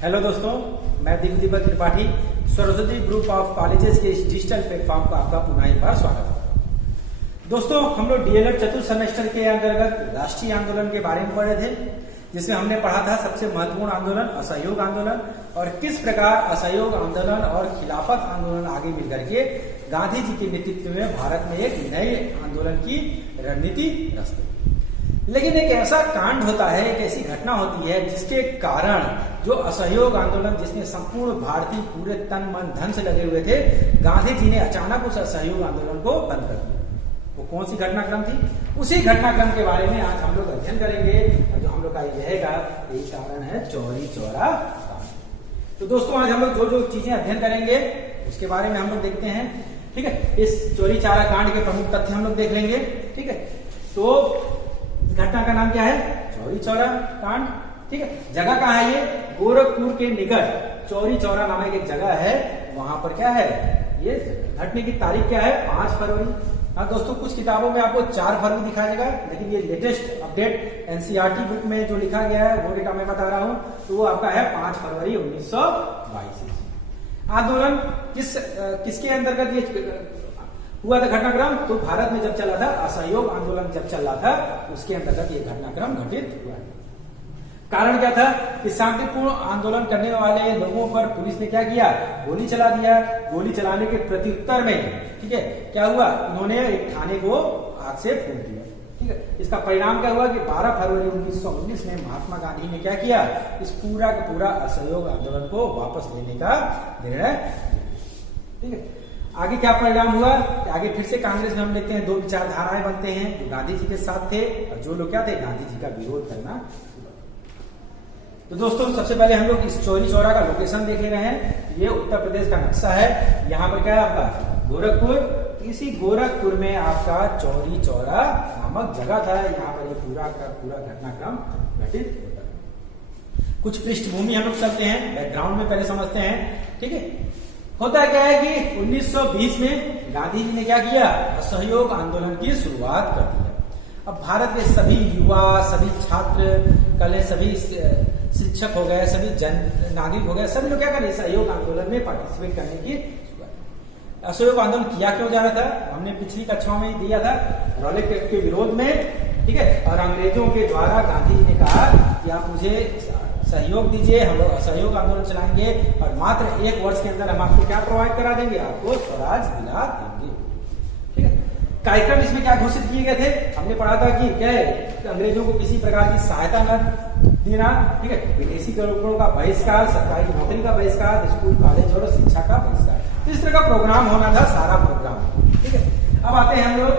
Hello दोस्तों, मैं Deepak Tripathi Saraswati group of colleges के इस डिजिटल प्लेटफॉर्म पर आपका पुनः एक बार स्वागत है। दोस्तों, हम लोग डीएलएड चतुर्थ सेमेस्टर के अंतर्गत राष्ट्रीय आंदोलन के बारे में पढ़े थे, जिसमें हमने पढ़ा था सबसे महत्वपूर्ण आंदोलन असहयोग आंदोलन और किस प्रकार असहयोग आंदोलन और खिलाफत आंदोलन आगे मिलकर के गांधी जी के नेतृत्व में भारत में एक नए आंदोलन की रणनीति रचते। लेकिन एक ऐसा कांड होता है, एक ऐसी घटना होती है जिसके कारण जो असहयोग आंदोलन जिसमें संपूर्ण भारतीय पूरे तन मन धन से लगे हुए थे, गांधी जी ने अचानक उस असहयोग आंदोलन को बंद कर दिया। वो कौन सी घटनाक्रम थी? उसी घटनाक्रम के बारे में आज हम लोग अध्ययन करेंगे और जो हम लोग का रहेगा यही कारण है चौरी चौरा कांड। तो दोस्तों, आज हम लोग जो चीजें अध्ययन करेंगे उसके बारे में हम लोग देखते हैं। ठीक है, इस चौरी चौरा कांड के प्रमुख तथ्य हम लोग देख लेंगे। ठीक है, तो घटना का नाम क्या है? चौरी चौरा कांड। ठीक है, जगह कहाँ है? ये गोरखपुर के निकट चौरी चौरा नामक एक जगह है। वहां पर क्या है? ये घटने की तारीख क्या है? 5 फरवरी। हाँ दोस्तों, कुछ किताबों में आपको 4 फरवरी दिखाया जाएगा, लेकिन ये लेटेस्ट अपडेट एनसीईआरटी बुक में जो लिखा गया है वो डेटा मैं बता रहा हूं, तो वो आपका है 5 फरवरी 1922। आंदोलन किसके अंतर्गत ये हुआ था घटनाक्रम? तो भारत में जब चला था असहयोग आंदोलन जब चल रहा था, उसके अंतर्गत ये घटनाक्रम घटित हुआ है। कारण क्या था कि शांतिपूर्ण आंदोलन करने वाले लोगों पर पुलिस ने क्या किया? गोली चला दिया। गोली चलाने के प्रत्युत्तर में ठीक है क्या हुआ? इन्होंने एक थाने को आग से फूंक दिया। ठीक है, इसका परिणाम क्या हुआ कि 12 फरवरी 1919 में महात्मा गांधी ने क्या किया? इस पूरा का पूरा असहयोग आंदोलन को वापस लेने का निर्णय। ठीक है, आगे क्या परिणाम हुआ? आगे फिर से कांग्रेस में हम देखते हैं 2 विचारधाराएं बनते हैं, जो गांधी जी के साथ थे और जो लोग क्या थे? गांधी जी का विरोध करना। तो दोस्तों, सबसे पहले हम लोग इस चौरी चौरा का लोकेशन देख ले रहे हैं। ये उत्तर प्रदेश का नक्शा है। यहाँ पर क्या है आपका? गोरखपुर। इसी गोरखपुर में आपका चौरी चौरा नामक जगह था। यहाँ पर ये पूरा का पूरा घटनाक्रम घटित होता है। कुछ पृष्ठभूमि हम लोग चलते हैं, बैकग्राउंड में पहले समझते हैं। ठीक है, होता क्या है कि 1920 में गांधी जी ने क्या किया? असहयोग आंदोलन की शुरुआत कर दिया। अब भारत के सभी युवा, सभी छात्र, कल सभी शिक्षक हो गए, सभी जन नागरिक हो गए, सभी लोग क्या करें? सहयोग आंदोलन में पार्टिसिपेट करने की शुरुआत। असहयोग आंदोलन किया क्यों जा रहा था? हमने पिछली कक्षाओं में दिया था, रॉलेट एक्ट के विरोध में। ठीक है, और अंग्रेजों के द्वारा गांधी जी ने कहा कि आप मुझे सहयोग दीजिए, हम लोग असहयोग आंदोलन चलाएंगे और मात्र 1 वर्ष के अंदर हम आपको क्या प्रोवाइड करा देंगे? आपको स्वराज दिला देंगे। ठीक है, कार्यक्रम इसमें क्या घोषित किए गए थे? हमने पढ़ा था कि क्या है? अंग्रेजों को किसी प्रकार की सहायता न देना। ठीक है, विदेशी करोड़ों का बहिष्कार, सरकारी नौकरी का बहिष्कार, स्कूल कॉलेज और शिक्षा का बहिष्कार। इस तरह का प्रोग्राम होना था, सारा प्रोग्राम। ठीक है, अब आते हैं हम लोग।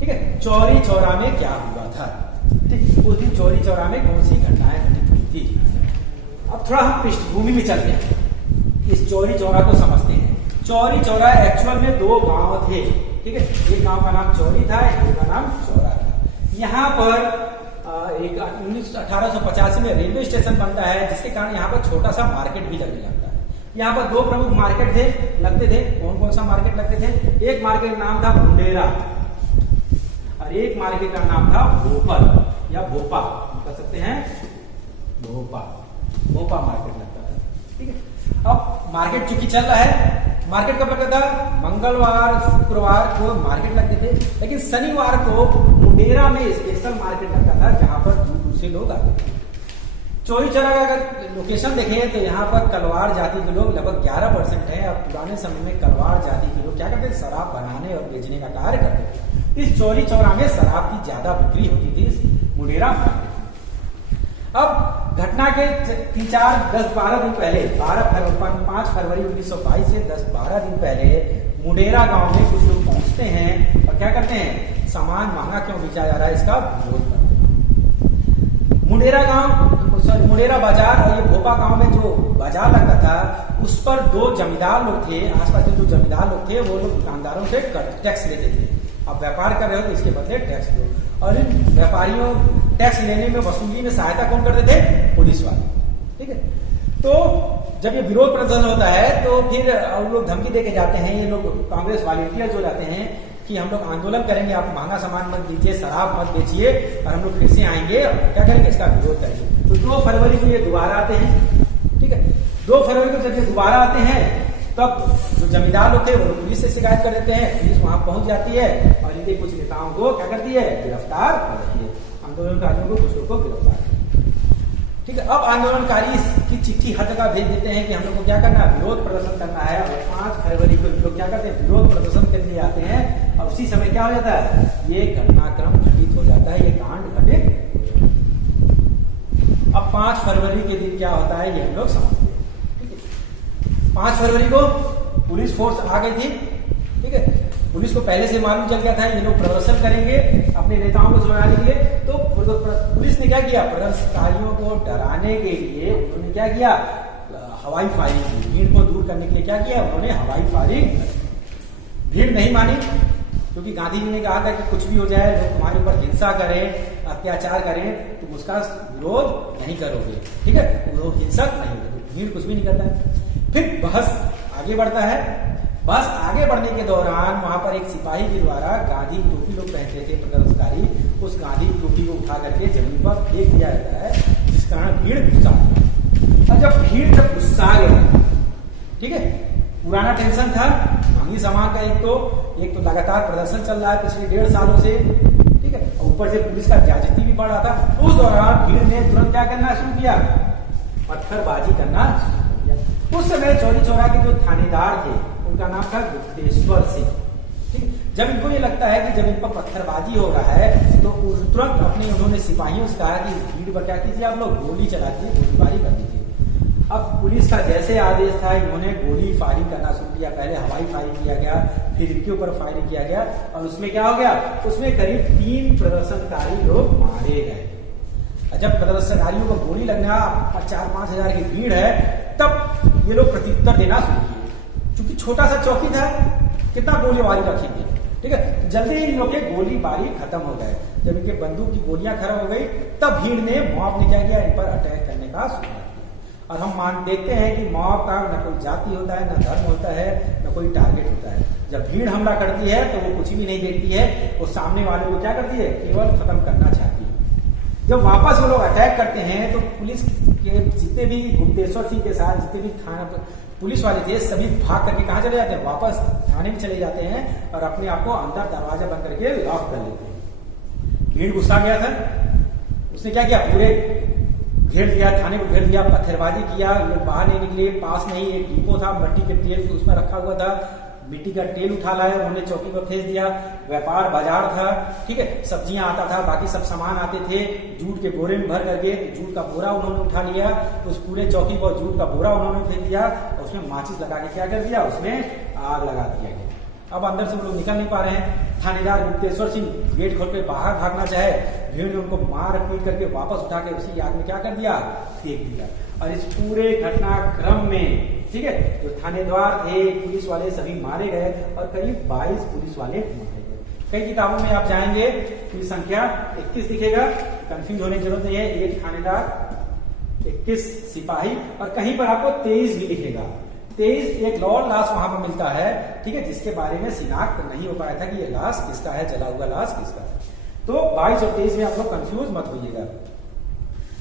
ठीक है, चौरी चौरा में क्या हुआ था? ठीक, उस दिन चौरी चौरा में कौन सी घटनाएं घटित हुई थी? अब थोड़ा हम पृष्ठभूमि में चलते हैं, इस चौरी चौरा को समझते हैं। चौरी चौरा एक्चुअल में 2 गांव थे। ठीक है, एक गांव का नाम चौरी था, एक का नाम चौरा था। यहाँ पर एक 1885 में रेलवे स्टेशन बनता है, जिसके कारण यहाँ पर छोटा सा मार्केट भी लगने लगता है। यहाँ पर 2 प्रमुख मार्केट लगते थे। कौन कौन सा मार्केट लगते थे? एक मार्केट का नाम था मुंडेरा और एक मार्केट का नाम था भोपाल या भोपा, कह सकते हैं भोपा मार्केट लगता था। ठीक है, अब मार्केट चूंकि चल रहा है, मार्केट कब लगता था? मंगलवार शुक्रवार को मार्केट लगते थे, लेकिन शनिवार को मुंडेरा में स्पेशल मार्केट लगता था, जहां पर दूर दूर से लोग आते थे। चौरी चौरा का अगर लोकेशन देखें तो यहाँ पर कलवार जाति के लोग लगभग 11% है। और पुराने समय में कलवार जाति के लोग क्या करते थे? शराब बनाने और बेचने का कार्य करते थे। इस चौरी चौरा में शराब की ज्यादा बिक्री होती थी इस मुंडेरा मार्केट में। अब घटना के 10-12 दिन पहले 5 फरवरी 1922 से 10-12 दिन पहले मुंडेरा गांव में कुछ लोग पहुंचते हैं और क्या करते हैं? सामान महंगा क्यों बेचा जा रहा है इसका विरोध करते हैं। मुंडेरा बाजार और ये भोपा गांव में जो बाजार लगता था, उस पर 2 जमींदार लोग थे। आसपास के जो जमींदार लोग थे वो लोग दुकानदारों से टैक्स लेते थे। आप व्यापार कर रहे हो तो इसके बदले टैक्स दो। और इन व्यापारियों टैक्स लेने में, वसूली में सहायता कौन करते थे? पुलिस वाले। ठीक है, तो जब ये विरोध प्रदर्शन होता है तो फिर और लोग धमकी देके जाते हैं, ये लोग कांग्रेस वॉलंटियर जो जाते हैं कि हम लोग आंदोलन करेंगे, आप महंगा सामान मत दीजिए, शराब मत बेचिए और हम लोग फिर से आएंगे और क्या करेंगे? इसका विरोध करेंगे। तो 2 फरवरी को ये दोबारा आते हैं। ठीक है। 2 फरवरी को जब ये दोबारा आते हैं तब जो जमींदार लोग थे वो पुलिस से शिकायत कर देते हैं, पुलिस वहां पहुंच जाती है और इनके कुछ नेताओं को क्या करती है, गिरफ्तार करती है, आंदोलनकारियों को कुछ लोग को गिरफ्तार करती है। ठीक है। अब आंदोलनकारी की चिट्ठी हर जगह भेज देते हैं कि हम लोग को क्या करना है, विरोध प्रदर्शन करना है। और 5 फरवरी को लोग क्या करते हैं, विरोध प्रदर्शन करने लिए आते हैं और उसी समय क्या हो जाता है, ये घटनाक्रम घटित हो जाता है, ये कांड घटित। अब 5 फरवरी के दिन क्या होता है ये हम लोग समझते हैं। ठीक है। 5 फरवरी को पुलिस फोर्स आ गई थी। ठीक है। पुलिस को पहले से मालूम चल गया था ये लोग प्रदर्शन करेंगे अपने नेताओं को सुनाने के लिए। तो पुलिस ने क्या किया, प्रदर्शनकारियों को डराने के लिए उन्होंने क्या किया, हवाई फायरिंग की। भीड़ को दूर करने के लिए क्या किया, उन्होंने हवाई फायरिंग। भीड़ नहीं मानी क्योंकि गांधी जी ने कहा था कि कुछ भी हो जाए, लोग तुम्हारे ऊपर हिंसा करें, अत्याचार करें, तुम उसका विरोध नहीं करोगे। ठीक है। वो हिंसक नहीं, भीड़ कुछ भी नहीं करता है। फिर बहस आगे बढ़ता है। बस आगे बढ़ने के दौरान वहां पर एक सिपाही के द्वारा गांधी की टोपी लोग पहनते थे प्रदर्शनकारी, उस गांधी की टोपी को उठा करके जमीन पर फेंक दिया जाता है, जिस कारण भीड़ गुस्सा गया। और जब भीड़ गुस्सा गया, ठीक है, पुराना टेंशन था महंगी सामान का, एक तो लगातार प्रदर्शन चल रहा है पिछले 1.5 सालों से। ठीक है। ऊपर से पुलिस का ज्यादती भी बढ़ रहा था। उस दौरान भीड़ ने तुरंत क्या करना शुरू किया, पत्थरबाजी करना शुरू किया। उस समय चौरी चौरा के जो थानेदार थे उनका नाम था गुप्तेश्वर सिंह। ठीक। जब इनको ये लगता है कि जब इन पर पत्थरबाजी हो रहा है तो तुरंत उन्होंने सिपाहियों से कहा कि भीड़ पर क्या कीजिए, आप लोग गोली चला दीजिए, गोलीबारी कर दीजिए। अब पुलिस का जैसे आदेश था, इन्होंने गोली फायरिंग करना शुरू किया। पहले हवाई फायरिंग किया गया, फिर इनके ऊपर फायरिंग किया गया और उसमें क्या हो गया, उसमें करीब 3 प्रदर्शनकारी लोग मारे गए। जब प्रदर्शनकारियों को गोली लगना, 4-5 हजार की भीड़ है, तब ये लोग प्रत्युत्तर देना शुरू किए। क्योंकि छोटा सा चौकी था, कितना गोलीबारी रखेंगे। ठीक है। जल्दी ही इन लोग के गोलीबारी खत्म हो गए। जब इनके बंदूक की गोलियां खत्म हो गई तब भीड़ ने मॉब ने क्या किया, इन पर अटैक करने का शुरुआत किया। और हम देखते हैं कि मॉब का न कोई जाति होता है, न धर्म होता है, न कोई टारगेट होता है। जब भीड़ हमला करती है तो वो कुछ भी नहीं देखती है, वो सामने वाले को क्या करती है, केवल खत्म करना चाहती है। जब वापस वो लोग अटैक करते हैं तो पुलिस के जितने भी गुप्तेश्वर सिंह के साथ जितने भी थाना पुलिस वाले थे सभी भाग करके कहां चले जाते हैं, वापस थाने में चले जाते हैं और अपने आप को अंदर दरवाजा बंद करके लॉक कर लेते हैं। भीड़ गुस्सा गया था, उसने क्या किया, पूरे घेर दिया, थाने को घेर दिया, पत्थरबाजी किया, लोग बाहर नहीं निकले। पास में ही एक डिपो था, मिट्टी के तेल उसमें रखा हुआ था, मिट्टी का तेल उठा लाया, उन्होंने चौकी पर फेंक दिया। व्यापार बाजार था, ठीक है, सब्जियां आता था, बाकी सब सामान आते थे, जूट के बोरे में भर करके जूट का बोरा उन्होंने उठा लिया, उस पूरे चौकी पर जूट का बोरा उन्होंने फेंक दिया और उसमें माचिस लगा के क्या कर दिया, उसमें आग लगा दिया गया। अब अंदर से वो लोग निकल नहीं पा रहे हैं। थानेदार गुप्तेश्वर सिंह गेट खोल के बाहर भागना चाहे, भीड़ ने उनको मार पीट करके वापस उठा के उसी आग में क्या कर दिया, फेंक दिया। और इस पूरे घटनाक्रम में, ठीक है, जो थानेदार थे, पुलिस वाले सभी मारे गए और करीब 22 पुलिस वाले मारे गए। कई किताबों में आप जाएंगे तो संख्या 21 दिखेगा, कंफ्यूज होने की जरूरत नहीं है। 1 थानेदार, 21 सिपाही और कहीं पर आपको 23 भी लिखेगा। 23 एक और लाश वहां पर मिलता है, ठीक है, जिसके बारे में शिनाख्त नहीं हो पाया था कि ये लाश किसका है, जला हुआ लाश किसका है। तो 22 और 23 में आप लोग कंफ्यूज मत होइएगा।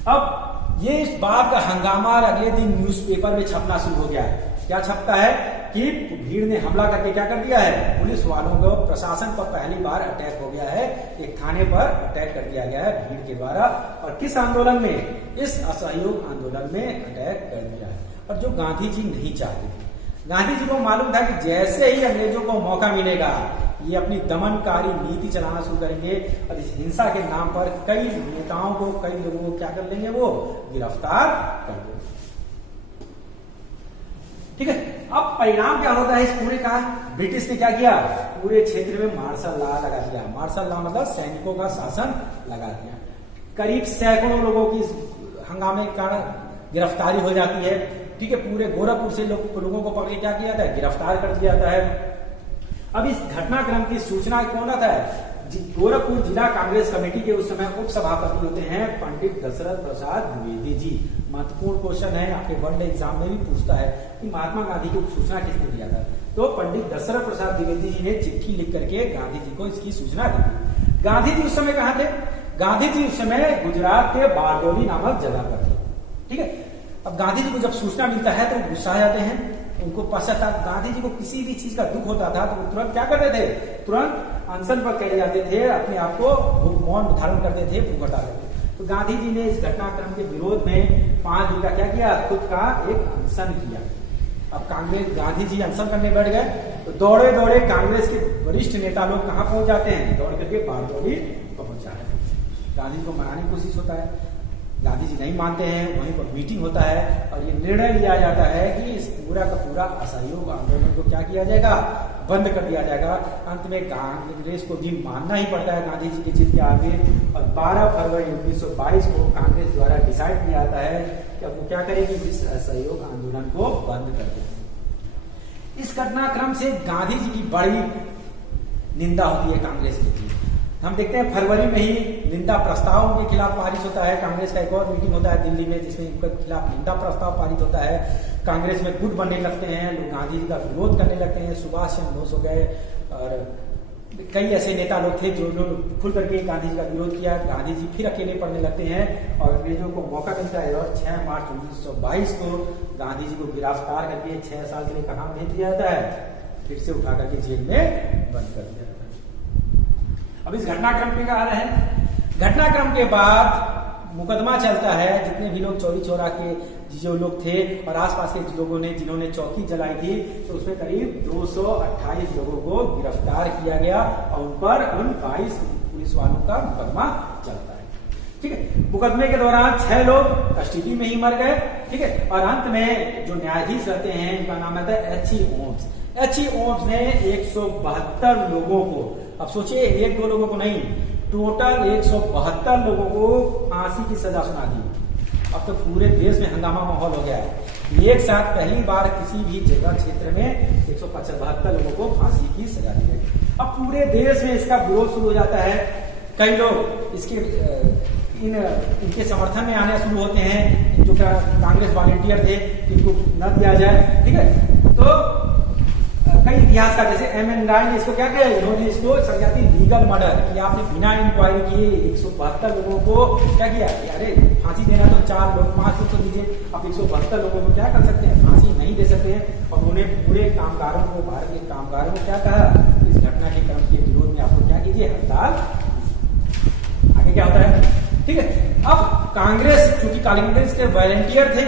अब ये इस बात का हंगामा अगले दिन न्यूज़पेपर में छपना शुरू हो गया। क्या छपता है कि भीड़ ने हमला करके क्या कर दिया है, पुलिस वालों को, प्रशासन पर पहली बार अटैक हो गया है, एक थाने पर अटैक कर दिया गया है भीड़ के द्वारा। और किस आंदोलन में, इस असहयोग आंदोलन में अटैक कर दिया है। और जो गांधी जी नहीं चाहते थे, गांधी जी को मालूम था कि जैसे ही अंग्रेजों को मौका मिलेगा ये अपनी दमनकारी नीति चलाना शुरू करेंगे और इस हिंसा के नाम पर कई नेताओं को, कई लोगों को क्या कर लेंगे, वो गिरफ्तार कर देंगे। ठीक है। अब परिणाम क्या होता है इस पूरे का, ब्रिटिश ने क्या किया, पूरे क्षेत्र में मार्शल लॉ लगा दिया। मार्शल लॉ मतलब सैनिकों का शासन लगा दिया। करीब सैकड़ों लोगों की हंगामे के कारण गिरफ्तारी हो जाती है। ठीक है। पूरे गोरखपुर से लोगों को पकड़ के क्या किया जाता है, गिरफ्तार कर दिया जाता है। अब इस घटनाक्रम की सूचना कौन आता है, गोरखपुर जिला कांग्रेस कमेटी के उस समय उप सभापति होते हैं पंडित दशरथ प्रसाद द्विवेदी जी। महत्वपूर्ण क्वेश्चन है, आपके वन डे एग्जाम में भी पूछता है कि महात्मा गांधी को सूचना किसने दिया था। तो पंडित दशरथ प्रसाद द्विवेदी जी ने चिट्ठी लिख करके गांधी जी को इसकी सूचना दी। गांधी जी उस समय कहां थे, गांधी जी उस समय गुजरात के बारडोली नामक जगह पर थे। ठीक है। अब गांधी जी को जब सूचना मिलता है तो गुस्सा आ जाते हैं, उनको पश्चाताप। गांधी जी को किसी भी चीज का दुख होता था तो वो तुरंत क्या करते थे, तुरंत अनशन पर चले जाते थे, अपने आप को मौन धारण करते थे, भूख हटाते थे। तो गांधी जी ने इस घटनाक्रम के विरोध में 5 दिन का क्या किया, खुद का एक अनशन किया। अब कांग्रेस, गांधी जी अनशन करने बैठ गए तो दौड़े दौड़े कांग्रेस के वरिष्ठ नेता लोग कहाँ पहुंच जाते हैं, दौड़ करके बारडोली पहुंच जाते हैं। गांधी जी को मनाने की कोशिश होता है, गांधी जी नहीं मानते हैं, वहीं पर मीटिंग होता है और ये निर्णय लिया जाता है कि इस पूरा का पूरा असहयोग आंदोलन को क्या किया जाएगा, बंद कर दिया जाएगा। अंत में कांग्रेस को भी मानना ही पड़ता है गांधी जी की जिद के आगे और 12 फरवरी 1922 को कांग्रेस द्वारा डिसाइड किया जाता है कि अब वो क्या करेगी, इस असहयोग आंदोलन को बंद कर देगी। इस घटनाक्रम से गांधी जी की बड़ी निंदा होती है कांग्रेस की। हम देखते हैं फरवरी में ही निंदा प्रस्ताव उनके खिलाफ पारित होता है। कांग्रेस का एक और मीटिंग होता है दिल्ली में जिसमें उनके खिलाफ निंदा प्रस्ताव पारित होता है। कांग्रेस में गुट बनने लगते हैं, लोग गांधी जी का विरोध करने लगते हैं। सुभाष चंद्र बोस हो गए और कई ऐसे नेता लोग थे जो लोग खुल करके गांधी जी का विरोध किया। गांधी जी फिर अकेले पड़ने लगते हैं और अंग्रेजों को मौका मिलता है और 6 मार्च 1922 को गांधी जी को गिरफ्तार करके 6 साल के लिए कहाँ भेज दिया जाता है, फिर से उठा करके जेल में बंद कर दिया जाता है। अब इस घटनाक्रम पे आ रहे हैं। घटनाक्रम के बाद मुकदमा चलता है, जितने भी लोग चौरी चौरा के जो लोग थे और आसपास के लोगों ने जिन्होंने चौकी जलाई थी, तो उसमें करीब 228 लोगों को गिरफ्तार किया गया और उन पर उन 22 पुलिस वालों का मुकदमा चलता है। ठीक है, मुकदमे के दौरान 6 लोग कस्टडी में ही मर गए। ठीक है, और अंत में जो न्यायाधीश रहते हैं उनका नाम रहता है एच.ई. ओम्स। एच.ई. ओम्स ने 172 लोगों को, अब सोचिए 1-2 लोगों को नहीं, टोटल 172 लोगों को फांसी की सजा सुना दी। अब तो पूरे देश में हंगामा माहौल हो गया है। एक साथ पहली बार किसी भी जगह क्षेत्र में 172 लोगों को फांसी की सजा दी गई। अब पूरे देश में इसका विरोध शुरू हो जाता है। कई लोग इसके इनके समर्थन में आने शुरू होते हैं, जो कांग्रेस वॉलेंटियर थे, इनको न दिया जाए। ठीक है, तो कई इतिहासकार जैसे M.N. राय ने इसको क्या किया, इन्होंने इसको संज्ञाती लीगल मर्डर कि आपने बिना इंक्वायरी किए 172 लोगों को क्या किया कि अरे फांसी देना तो 4 लोग 5 लोग को दीजिए, आप 172 लोगों को क्या कर सकते हैं, फांसी नहीं दे सकते हैं। और उन्होंने पूरे कामगारों को, भारत के कामगारों को क्या कहा, इस घटना के क्रम के विरोध में आप लोग क्या कीजिए, हड़ताल। आगे क्या होता है, ठीक है। अब कांग्रेस, चूंकि कांग्रेस के वॉलंटियर थे,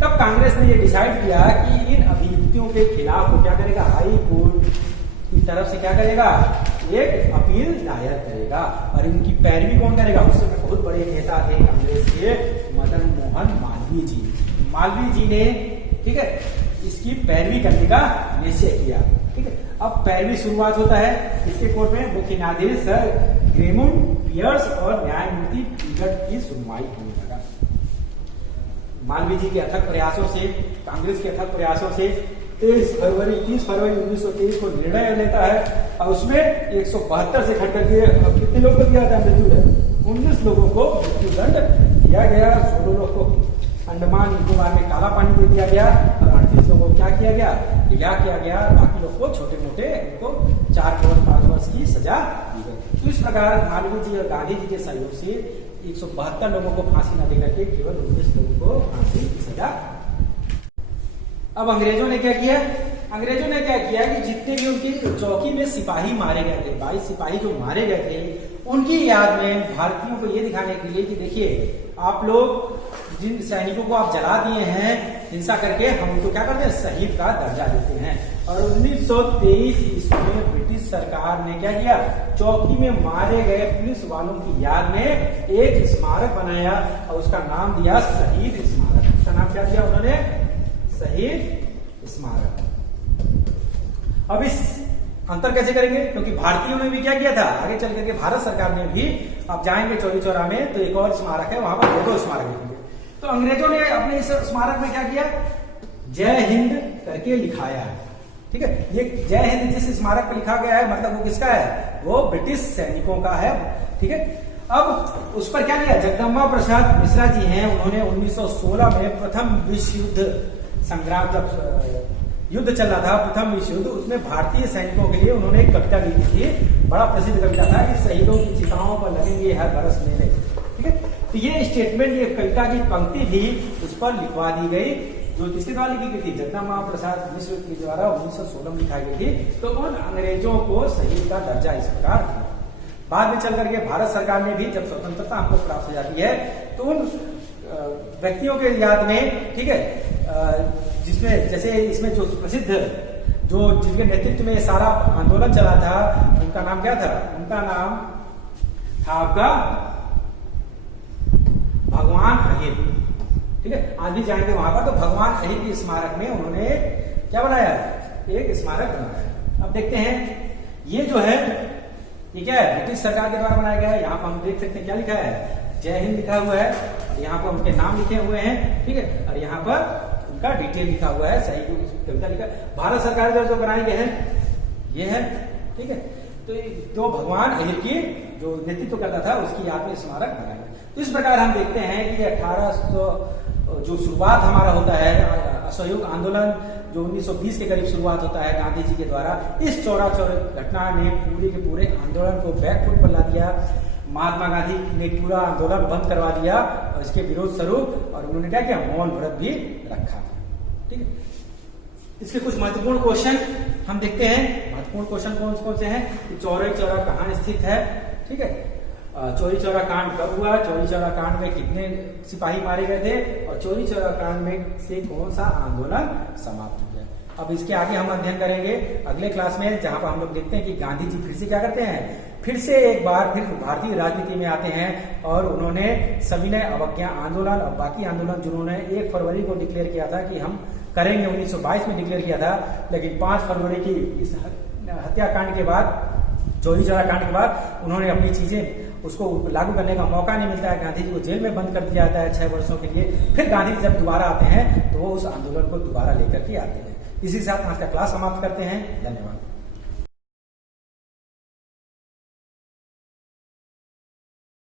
तब कांग्रेस ने ये डिसाइड किया कि इन अभियुक्तियों के खिलाफ वो क्या करेगा, हाई कोर्ट की तरफ से क्या करेगा, एक अपील दायर करेगा। और इनकी पैरवी कौन करेगा, उस समय बहुत बड़े नेता थे कांग्रेस के, मदन मोहन मालवीय जी। मालवीय जी ने, ठीक है, इसकी पैरवी करने का निश्चय किया। ठीक है, अब पैरवी शुरुआत होता है इसके कोर्ट में मुख्य न्यायाधीश सर ग्रेमुंड पियर्स और न्यायमूर्ति पीगट की सुनवाई होने लगा। मालवीय जी के अथक प्रयासों से, कांग्रेस के अथक प्रयासों से 30 फरवरी 1923 को निर्णय लेता है और उसमें 172 से घट करके कितने लोग को दिया था मृत्युदंड, 19 लोगों को मृत्युदंड दिया गया। 16 लोग को अंडमान निकोबार में काला पानी दे दिया गया और 38 लोगों को क्या किया गया, रिहा किया गया। बाकी लोग को छोटे मोटे उनको 4-5 वर्ष की सजा दी गई। तो इस प्रकार मालवीय जी और गांधी जी के सहयोग से 172 लोगों को फांसी न देकर के केवल 19 लोगों को फांसी की सजा। अब अंग्रेजों ने क्या किया, अंग्रेजों ने क्या किया कि जितने भी उनकी चौकी में सिपाही मारे गए थे, 22 सिपाही जो मारे गए थे, उनकी याद में भारतीयों को ये दिखाने के लिए कि देखिए आप लोग जिन सैनिकों को आप जला दिए हैं हिंसा करके, हम उनको क्या करते हैं, शहीद का दर्जा देते हैं। और 1923 ईस्वी में ब्रिटिश सरकार ने क्या किया, चौकी में मारे गए पुलिस वालों की याद में एक स्मारक बनाया और उसका नाम दिया शहीद स्मारक। उसका नाम क्या दिया उन्होंने, शहीद स्मारक। अब इस अंतर कैसे करेंगे, क्योंकि भारतीयों ने भी क्या किया था, आगे चल करके भारत सरकार ने भी, आप जाएंगे चौरी चौरा में तो एक और स्मारक है, वहां पर 2 स्मारक देखेंगे। तो अंग्रेजों ने अपने इस स्मारक में क्या किया, जय हिंद करके लिखाया है। ठीक है, ये जय हिंद जिस स्मारक पर लिखा गया है, मतलब वो किसका है, वो ब्रिटिश सैनिकों का है। ठीक है, अब उस पर क्या किया, जगदम्बा प्रसाद मिश्रा जी हैं, उन्होंने 1916 में प्रथम विश्व युद्ध संग्राम, जब युद्ध चल रहा था, प्रथम विश्व युद्ध, उसमें भारतीय सैनिकों के लिए उन्होंने एक कविता लिखी थी, बड़ा प्रसिद्ध कविता था कि शहीदों की चिताओं पर लगेंगे हर बरस मेले। ठीक है, तो ये स्टेटमेंट, ये कविता की पंक्ति भी उस पर लिखवा दी गई, जो किसके द्वारा लिखी गई थी, जगन्नाथ प्रसाद मिश्र के द्वारा 1916 में लिखाई गई थी। तो उन अंग्रेजों को शहीद का दर्जा इस प्रकार दिया। बाद में चल करके भारत सरकार ने भी, जब स्वतंत्रता हमको प्राप्त हो जाती है, तो उन व्यक्तियों के याद में, ठीक है, जिसमें जैसे इसमें जो प्रसिद्ध, जो जिनके नेतृत्व में सारा आंदोलन चला था, उनका नाम क्या था? उनका नाम था आपका भगवान अहिर, ठीक है। आज भी जाएंगे वहां पर। तो भगवान अहिर के स्मारक में उन्होंने क्या बनाया? एक स्मारक बनाया। अब देखते हैं, ये जो है ये क्या है? ब्रिटिश सरकार के द्वारा बनाया गया है। यहाँ पर हम देख सकते हैं क्या लिखा है? जय हिंद लिखा हुआ है, और यहाँ पर उनके नाम लिखे हुए हैं, ठीक है, और यहाँ पर उनका डिटेल लिखा हुआ है, सही कविता लिखा। भारत सरकार द्वारा जो बनाए गए हैं ये है, ठीक है। तो भगवान अहिर की जो नेतृत्व करता था उसकी याद में स्मारक बनाया गया। तो इस प्रकार हम देखते हैं कि 1800 जो शुरुआत हमारा होता है असहयोग आंदोलन, जो 1920 के करीब शुरुआत होता है गांधी जी के द्वारा, इस चौरा घटना ने पूरे के पूरे आंदोलन को बैकफुट पर ला दिया। महात्मा गांधी ने पूरा आंदोलन बंद करवा दिया और इसके विरोध स्वरूप, और उन्होंने क्या किया? मौन व्रत भी रखा था, ठीक है। इसके कुछ महत्वपूर्ण क्वेश्चन हम देखते हैं। महत्वपूर्ण क्वेश्चन कौन कौन से हैं? चौरी चौरा कहाँ स्थित है, ठीक है। चौरी चौरा कांड कब हुआ? चौरी चौरा कांड में कितने सिपाही मारे गए थे? और चौरी चौरा कांड में से कौन सा आंदोलन समाप्त हो गया? अब इसके आगे हम अध्ययन करेंगे अगले क्लास में, जहां पर हम लोग देखते हैं कि गांधी जी फिर से क्या करते हैं? फिर से एक बार फिर भारतीय राजनीति में आते हैं, और उन्होंने सविनय अवज्ञा आंदोलन और बाकी आंदोलन जिन्होंने 1 फरवरी को डिक्लेयर किया था कि हम करेंगे, 1922 में डिक्लेयर किया था, लेकिन 5 फरवरी की इस हत्याकांड के बाद, चौरी चौरा कांड के बाद, उन्होंने अपनी चीजें उसको लागू करने का मौका नहीं मिलता है। गांधी जी को जेल में बंद कर दिया जाता है 6 वर्षों के लिए। फिर गांधी जी जब दोबारा आते हैं तो वो उस आंदोलन को दोबारा लेकर के आते हैं। इसी के साथ आज का क्लास समाप्त करते हैं। धन्यवाद।